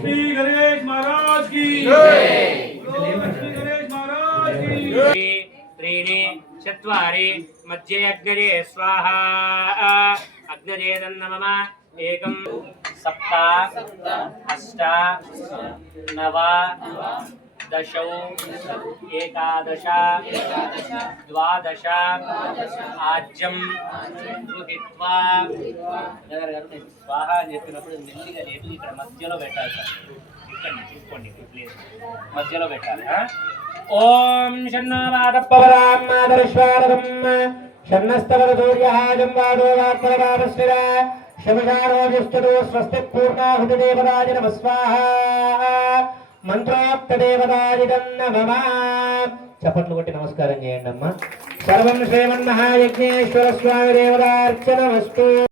श्री गणेश महाराज की जय। श्री गणेश महाराज की जय। त्रीणि चत्वारि मध्ये अग्नये स्वाहा अग्नये नमः एकं सप्त अष्ट नव दशौ एकादश द्वादश आज्यं गृहीत्वा स्वाहा అని చెప్పినప్పుడు మెల్లిగా లేపి ఇక్కడ మధ్యలో పెట్టాలి సార్. ఇక్కడ చూసుకోండి ప్లీజ్ మధ్యలో పెట్టాలి. ఓం షన్నో మాదపవరాం మాదర్శ్వారం షన్నస్తవరదూర్యహాజం వాదో వాత్మరామస్మిర శమశానో యుష్టదో స్వస్తి పూర్ణాహుతి దేవతాయ నమః స్వాహా మంత్రోక్త దేవతాయిదం నమః. చప్పట్లు కొట్టి నమస్కారం చేయండి అమ్మా. సర్వం శ్రీమన్మహాయజ్ఞేశ్వర స్వామి దేవతార్చనమస్తు.